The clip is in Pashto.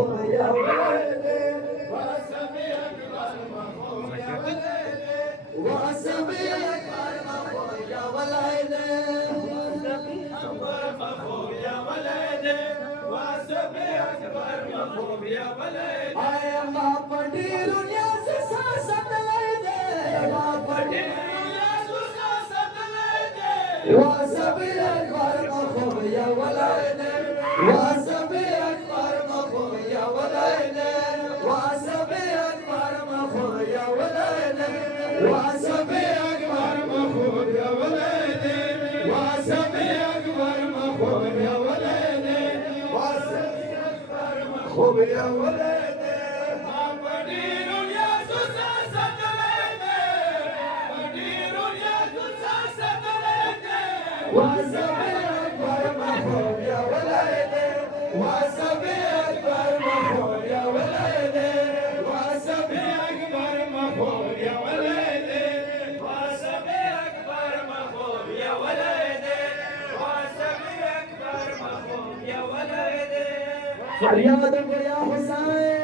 مخوف يا ولدي واسمي اكبر مخوف يا ولدي واسمي اكبر مخوف يا ولدي اكبر مخوف يا ولدي واسمي اكبر مخوف يا ولدي اي ما بدير يا ساسة ليدي ما بدير يا ساسة ليدي واسمي اكبر مخوف يا ولدي واسمي اكبر مخوف يا ولدي واسمي اكبر مخوف يا ولدي واسمي اكبر مخوف يا ولدي واسمي اكبر مخوف يا ولدي واسمي اكبر مخوف يا ولدي ما بدير يا ساسة ليدي بدير يا ساسة ليدي واسمي اكبر مخوف يا ولدي واسمي اكبر مخوف يا ولدي واسمي اكبر مخوف يا ولدي واسمي اكبر مخوف يا ولدي واسمي اكبر مخوف يا ولدي فریاد يا حسين